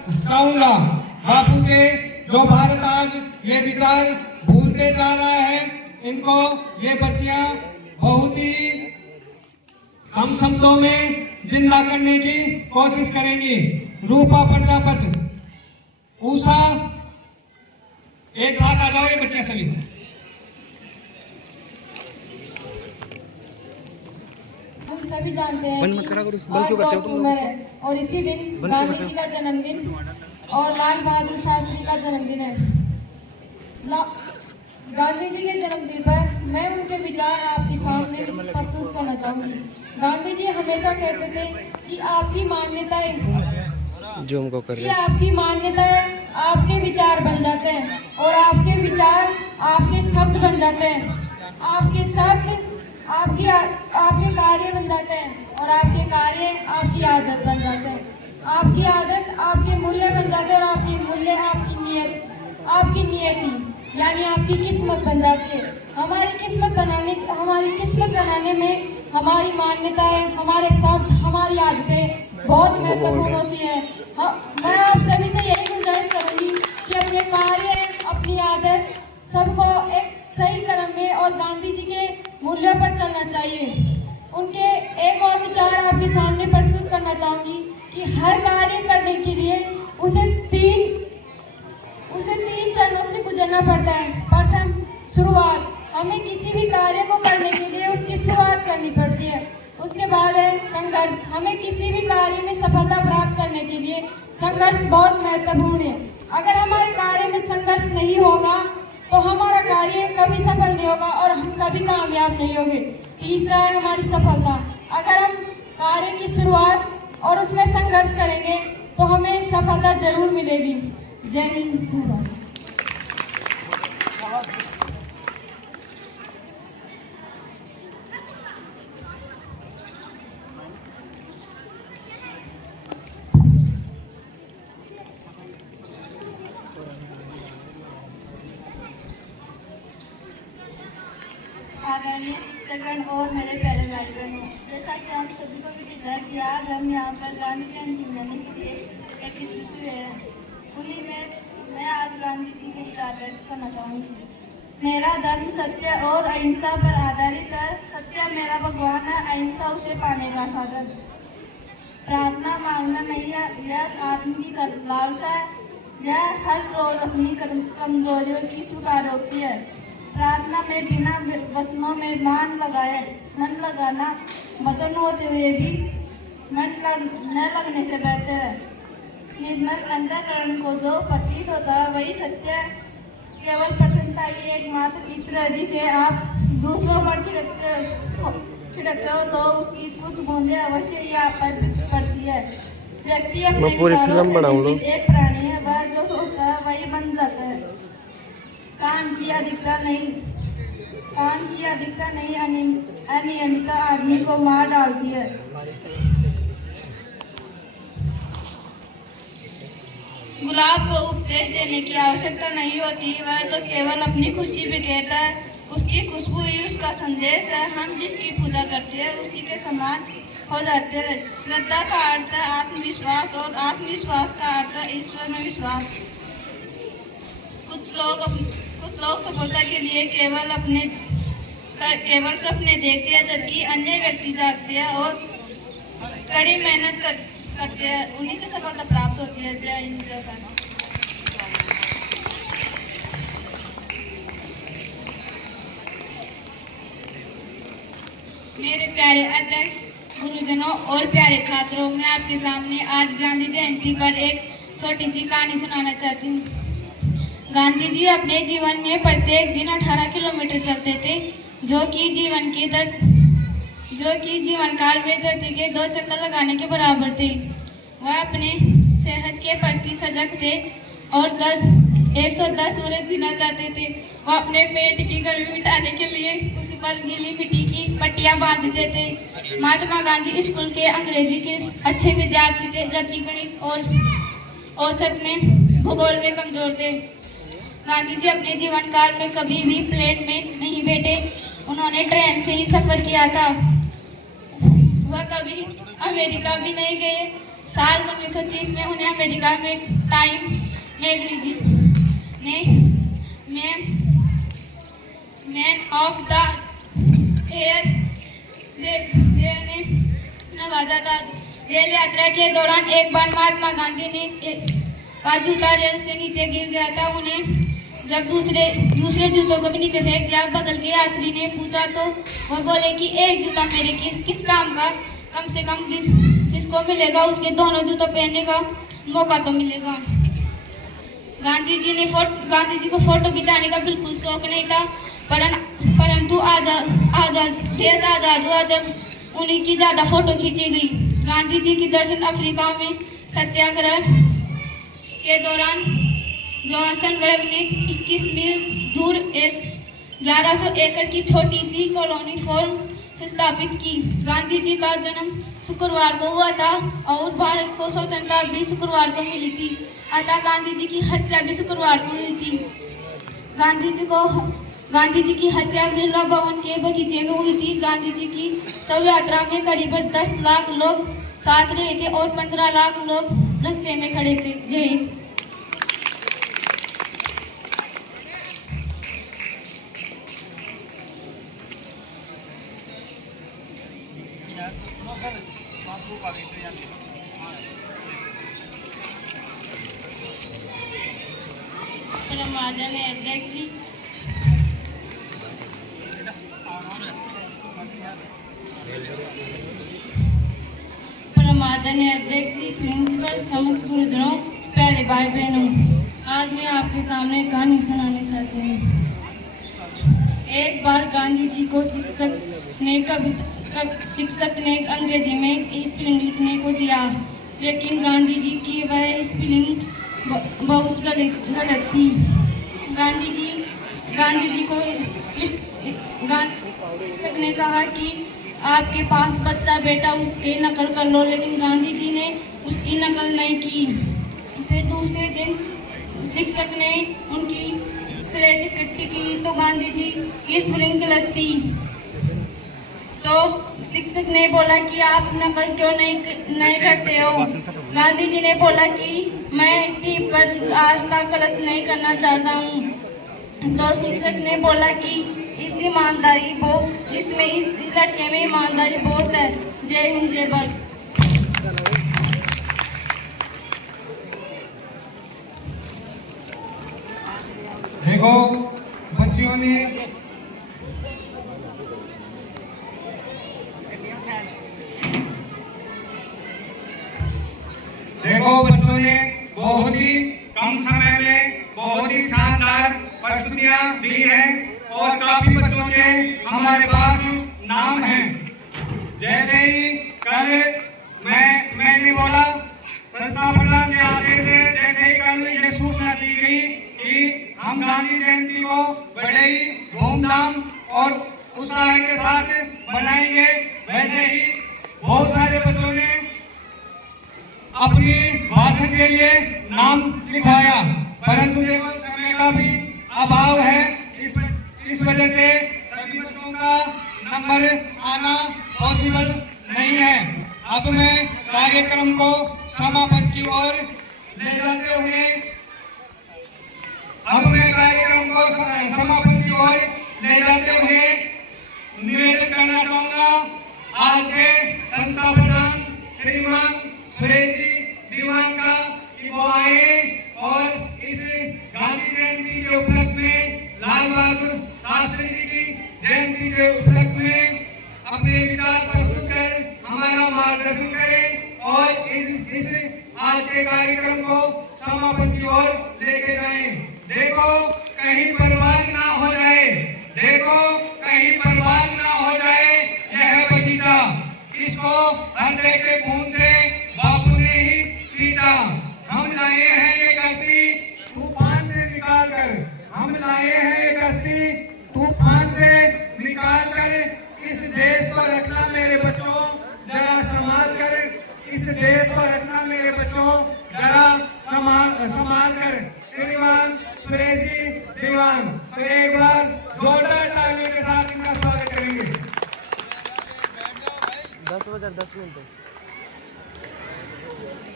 चाहूंगा। बापू के जो भारत आज ये विचार भूलते जा रहा है, इनको ये बच्चियां बहुत ही कम शब्दों में जिंदा करने की कोशिश करेंगी। रूपा प्रजापति, उषा, एक साथ आ जाओ ये बच्चियां सभी। हम सभी जानते हैं आज 2 अक्टूबर है और इसी दिन गांधी जी का जन्मदिन और लाल बहादुर शास्त्री का जन्मदिन है। गांधी जी के जन्मदिन पर मैं उनके विचार आपके सामने प्रस्तुत करना चाहूंगी। गांधी जी हमेशा कहते थे कि आपकी मान्यताएं आपकी मान्यताएं आपके विचार बन जाते हैं और आपके विचार आपके शब्द बन जाते हैं। आपके शब्द आपके कार्य बन जाते हैं और आपके कार्य आपकी आदत बन जाते हैं। आपकी आदत आपके मूल्य बन जाते हैं और आपके मूल्य आपकी नियति यानी आपकी किस्मत बन जाती है। हमारी किस्मत बनाने में हमारी मान्यताएं, हमारे शब्द, हमारी आदतें बहुत महत्वपूर्ण होती है। मैं आप सभी से यही गुजारिश करूंगी कि अपने कार्य, अपनी आदत सबको एक सही क्रम में और गांधी जी के मूल्यों पर चलना चाहिए। उनके एक और विचार आपके सामने प्रस्तुत करना चाहूंगी कि हर कार्य करने के लिए उसे तीन चरणों से गुजरना पड़ता है। प्रथम, शुरुआत। हमें किसी भी कार्य को करने के लिए उसकी शुरुआत करनी पड़ती है। उसके बाद है संघर्ष। हमें किसी भी कार्य में सफलता प्राप्त करने के लिए संघर्ष बहुत महत्वपूर्ण है। अगर हमारे कार्य में संघर्ष नहीं होगा तो हमारा कार्य कभी सफल नहीं होगा और हम कभी कामयाब नहीं होंगे। तीसरा है हमारी सफलता। अगर हम कार्य की शुरुआत और उसमें संघर्ष करेंगे तो हमें सफलता जरूर मिलेगी। जय हिंद, जय भारत। आदरणीय शिक्षकगण और मेरे प्यारे भाई बहनों, जैसा कि आप सभी को विदित है कि आज हम यहाँ पर गांधी जयंती मनाने के लिए एकत्रित हुए हैं। उन्हीं में मैं आज गांधी जी के विचार व्यक्त करना चाहूँगी। मेरा धर्म सत्य और अहिंसा पर आधारित है। सत्य मेरा भगवान है, अहिंसा उसे पाने का साधन। प्रार्थना मांगना नहीं है, यह आत्म की लालसा है। यह हर रोज अपनी कमजोरियों की स्वीकार होती है। प्रार्थना में बिना वचनों में मन लगाना वचन होते हुए भी मन न लगने से बेहतर है। निर्मल अंतःकरण को जो प्रतीत होता है वही सत्य है। केवल प्रसन्नता ही एकमात्र इत्र है जिसे आप दूसरों पर छिड़कते हो तो उसकी कुछ बूंदें अवश्य ही आप पर पड़ती है। व्यक्ति अपने विचारों से एक प्राणी है, वह जो सोचता है वही बन जाता है। काम की अधिकता नहीं अनियमितता आदमी को मार डालती है। गुलाब को उपदेश देने की आवश्यकता नहीं होती, वह तो केवल अपनी खुशी बिखेरता है। उसकी खुशबू ही उसका संदेश है। हम जिसकी पूजा करते हैं उसी के समान हो जाते हैं। श्रद्धा का अर्थ है आत्मविश्वास और आत्मविश्वास का अर्थ है ईश्वर में विश्वास। कुछ लोग सफलता के लिए केवल सपने देखते हैं, जबकि अन्य व्यक्ति जागते हैं और कड़ी मेहनत करते हैं, उन्हीं से सफलता प्राप्त होती है। जय हिंद, जय भारत। मेरे प्यारे अध्यक्ष, गुरुजनों और प्यारे छात्रों, मैं आपके सामने आज गांधी जयंती पर एक छोटी सी कहानी सुनाना चाहती हूँ। गांधी जी अपने जीवन में प्रत्येक दिन 18 किलोमीटर चलते थे, जो कि जीवन काल में धरती के 2 चक्कर लगाने के बराबर थे। वह अपने सेहत के प्रति सजग थे और 110 वर्ष जीना चाहते थे। वह अपने पेट की गर्मी मिटाने के लिए उस पर गीली मिट्टी की पट्टियां बांधते थे। महात्मा गांधी स्कूल के अंग्रेजी के अच्छे विद्यार्थी थे, जबकि गणित और औसत में भूगोल में कमजोर थे। गांधी जी अपने जीवन काल में कभी भी प्लेन में नहीं बैठे, उन्होंने ट्रेन से ही सफर किया था। वह कभी अमेरिका भी नहीं गए, साल 1930 में उन्हें अमेरिका में टाइम मैगजीन ने मैन ऑफ द ईयर ने नवाजा था। रेल यात्रा के दौरान एक बार महात्मा गांधी ने का जूता रेल से नीचे गिर गया था। उन्हें जब दूसरे जूतों को भी नीचे फेंक दिया। बगल के यात्री ने पूछा तो वो बोले कि एक जूता मेरे किस काम का, कम से कम जिसको मिलेगा उसके दोनों जूतों पहनने का मौका तो मिलेगा। गांधी जी को फोटो खिंचाने का बिल्कुल शौक नहीं था, परंतु देश आजाद हुआ जब उन्हीं की ज्यादा फोटो खींची गई। गांधी जी की दक्षिण अफ्रीका में सत्याग्रह के दौरान जोहान्सबर्ग ने 21 मील दूर एक 1100 एकड़ की छोटी सी कॉलोनी फॉर्म से स्थापित की। गांधी जी का जन्म शुक्रवार को हुआ था और भारत को स्वतंत्रता भी शुक्रवार को मिली थी, अतः गांधी जी की हत्या भी शुक्रवार को हुई थी। गांधी जी की हत्या बिरला भवन के बगीचे में हुई थी। गांधी जी की शव यात्रा में करीब 10 लाख लोग साथ रहे थे और 15 लाख लोग रास्ते में खड़े थे। जय हिंद। माननीय अध्यक्ष जी, माननीय अध्यक्ष जी, प्रिंसिपल, समस्त गुरुजनों, प्यारे भाई बहनों, आज मैं आपके सामने कहानी सुनाने चाहती हूँ। एक बार गांधी जी को शिक्षक ने अंग्रेजी में स्पेलिंग लिखने को दिया, लेकिन गांधी जी की वह स्पेलिंग बहुत गलत थी। गांधी जी को शिक्षक ने कहा कि आपके पास बच्चा बेटा उसकी नकल कर लो, लेकिन गांधी जी ने उसकी नकल नहीं की। फिर दूसरे दिन शिक्षक ने उनकी स्लेट इकट्ठी की तो गांधी जी की स्पेलिंग गलत थी। तो शिक्षक ने बोला कि आप नकल क्यों नहीं करते हो। गांधी जी ने बोला कि मैं टी पर आज तक गलत नहीं करना चाहता हूँ। तो शिक्षक ने बोला कि इस लड़के में ईमानदारी बहुत है। जय हिंद, जय भारत। देखो बच्चियों ने बहुत ही कम समय में बहुत ही शानदार प्रस्तुतियां दी हैं और काफी बच्चों के हमारे पास नाम हैं। जैसे ही कल मैंने बोला संस्था प्रधान के आदेश से, जैसे ही कल ये सूचना दी गई कि हम गांधी जयंती को बड़े ही धूमधाम और उत्साह के साथ मनाएंगे, वैसे ही बहुत सारे बच्चों ने अपनी भाषण के लिए नाम लिखवाया, परंतु देखो समय का भी अभाव है। इस वजह से सभी बच्चों का नंबर आना पॉसिबल नहीं है। अब मैं कार्यक्रम को समापन की ओर ले जाते हुए निवेदन करना चाहूंगा। आज के संस्था प्रधान श्रीमान सुरेश जी दीवान का कि वो आए और इस गांधी जयंती के उपलक्ष्य में, लाल बहादुर शास्त्री जी की जयंती के उपलक्ष्य में अपने विचार प्रस्तुत कर हमारा मार्गदर्शन करें और इस आज के कार्यक्रम को समापन की ओर लेके जाएं। देखो कहीं बर्बाद ना हो जाए, यह बगीचा, इसको हृदय के खून से बापू ने ही सींचा। हम लाए हैं ये कश्ती तूफान से निकाल कर इस देश को रखना मेरे बच्चों, जरा संभाल कर इस देश को रखना मेरे बच्चों, जरा संभाल कर। श्रीमान सुरेश जी दीवान, तो एक बार जोरदार तालियों के साथ इनका स्वागत करेंगे। 10 बजे 10 मिनट।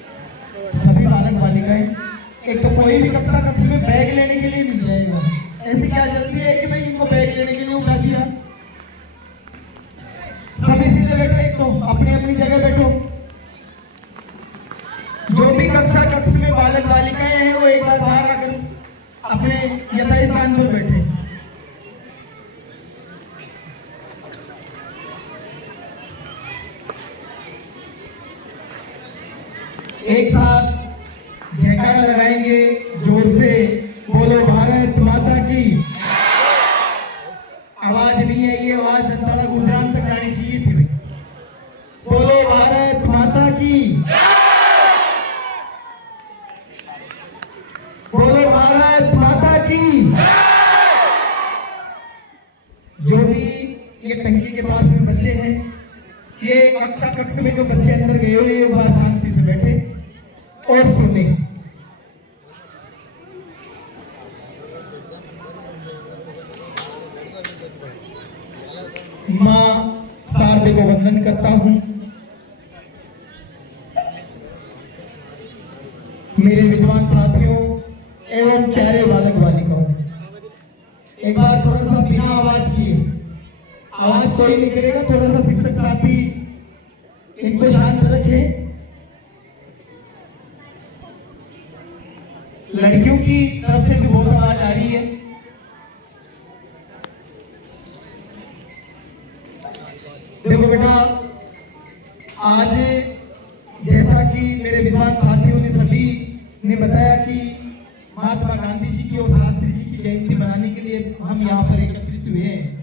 सभी बालक बालिकाएं, एक तो कोई भी कक्ष में बैग लेने के लिए मिल जाएगा। ऐसी क्या जल्दी है कि भाई इनको बैग लेने के लिए उठा दिया। सभी सीधे बैठो, एक तो अपनी अपनी जगह बैठो। जो भी कक्ष में बालक बालिकाएं हैं वो एक बार बाहर आकर अपने यथास्थान स्थान पर बैठे। एक साथ जयकारा लगाएंगे जोर से, बोलो भारत माता की। आवाज नहीं आई, ये आवाज दंताला गुजरात तक आनी चाहिए थी भाई। बोलो भारत माता की, बोलो भारत माता की। जो भी ये टंकी के पास में बच्चे हैं, ये कक्ष में जो बच्चे अंदर गए हुए एक बार शांति से बैठे और सुने। मां शारदे को वंदन करता हूं। मेरे विद्वान साथियों एवं प्यारे बालक बालिकाओं, एक बार थोड़ा सा बिना आवाज किए, आवाज कोई नहीं करेगा, थोड़ा सा शिक्षक साथी इनको शांत रखे। लड़कियों की तरफ से भी बहुत आवाज आ रही है। देखो बेटा, आज जैसा कि मेरे विद्वान साथियों ने सभी ने बताया कि महात्मा गांधी जी की और शास्त्री जी की जयंती मनाने के लिए हम यहाँ पर एकत्रित हुए हैं।